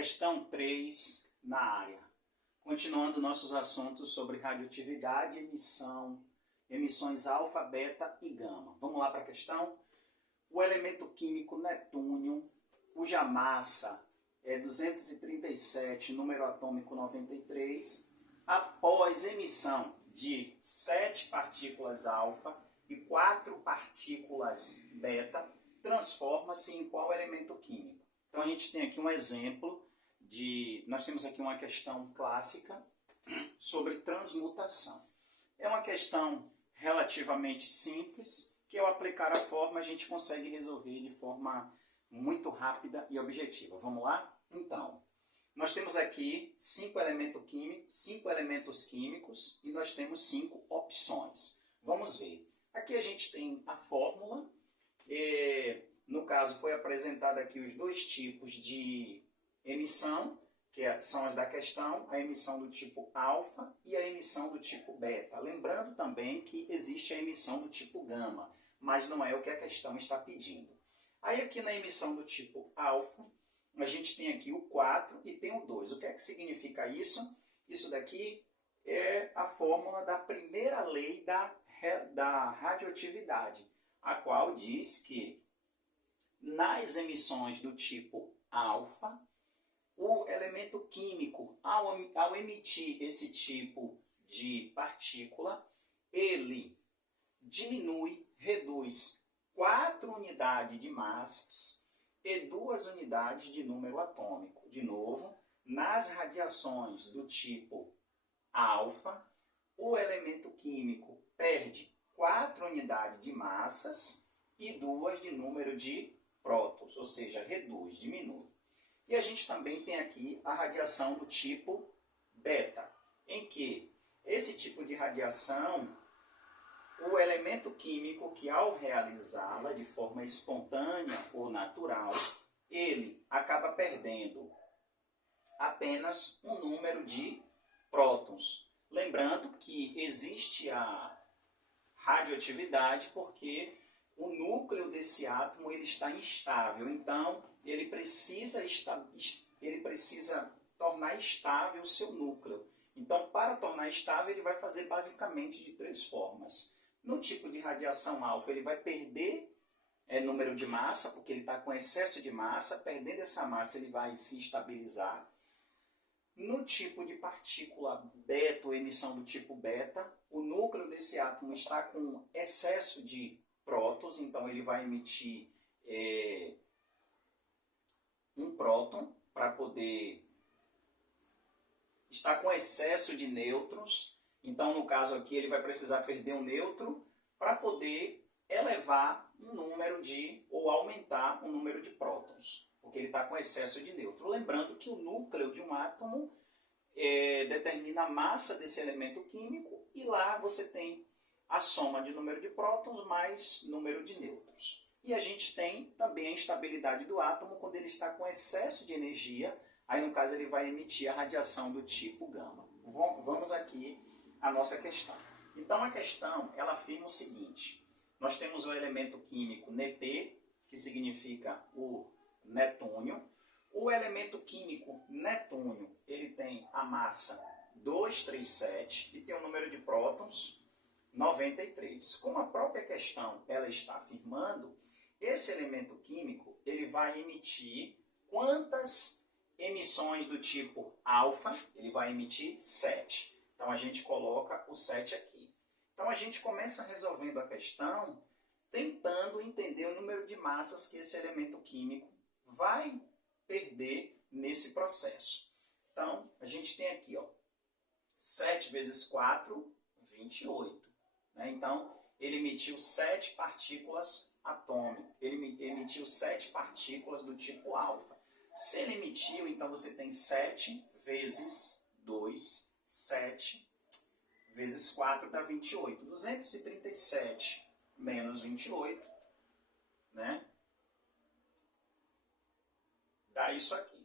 Questão 3 na área. Continuando nossos assuntos sobre radioatividade, emissões alfa, beta e gama. Vamos lá para a questão? O elemento químico netúnio, cuja massa é 237, número atômico 93, após emissão de 7 partículas alfa e 4 partículas beta, transforma-se em qual elemento químico? Então a gente tem aqui um exemplo nós temos aqui uma questão clássica sobre transmutação. É uma questão relativamente simples, que ao aplicar a forma a gente consegue resolver de forma muito rápida e objetiva. Vamos lá? Então, nós temos aqui 5 elementos químicos e nós temos 5 opções. Vamos ver. Aqui a gente tem a fórmula. No caso, foi apresentado aqui os dois tipos de emissão, que são as da questão, a emissão do tipo alfa e a emissão do tipo beta. Lembrando também que existe a emissão do tipo gama, mas não é o que a questão está pedindo. Aí aqui na emissão do tipo alfa, a gente tem aqui o 4 e tem o 2. O que é que significa isso? Isso daqui é a fórmula da primeira lei da radioatividade, a qual diz que nas emissões do tipo alfa, o elemento químico, ao emitir esse tipo de partícula, ele reduz 4 unidades de massas e 2 unidades de número atômico. De novo, nas radiações do tipo alfa, o elemento químico perde 4 unidades de massas e 2 de número de prótons, ou seja, reduz, diminui. E a gente também tem aqui a radiação do tipo beta, em que esse tipo de radiação, o elemento químico que ao realizá-la de forma espontânea ou natural, ele acaba perdendo apenas um número de prótons. Lembrando que existe a radioatividade porque o núcleo desse átomo ele está instável, então ele precisa tornar estável o seu núcleo. Então, para tornar estável, ele vai fazer basicamente de 3 formas. No tipo de radiação alfa, ele vai perder número de massa, porque ele está com excesso de massa. Perdendo essa massa, ele vai se estabilizar. No tipo de partícula beta, ou emissão do tipo beta, o núcleo desse átomo está com excesso de prótons, então ele vai emitir um próton para poder estar com excesso de nêutrons. Então, no caso aqui, ele vai precisar perder um nêutron para poder elevar um número ou aumentar o número de prótons, porque ele está com excesso de nêutron. Lembrando que o núcleo de um átomo determina a massa desse elemento químico e lá você tem a soma de número de prótons mais número de nêutrons. E a gente tem também a instabilidade do átomo quando ele está com excesso de energia. Aí, no caso, ele vai emitir a radiação do tipo gama. Vamos aqui à nossa questão. Então, a questão, ela afirma o seguinte. Nós temos o elemento químico Nt, que significa o netúnio. O elemento químico netúnio, ele tem a massa 237 e tem o número de prótons 93. Como a própria questão ela está afirmando, esse elemento químico ele vai emitir quantas emissões do tipo alfa? Ele vai emitir 7. Então a gente coloca o 7 aqui. Então a gente começa resolvendo a questão tentando entender o número de massas que esse elemento químico vai perder nesse processo. Então a gente tem aqui 7 vezes 4, 28. Então, ele emitiu 7 partículas atômicas, ele emitiu 7 partículas do tipo alfa. Se ele emitiu, então você tem 7 vezes 2, 7 vezes 4 dá 28. 237 menos 28, dá isso aqui.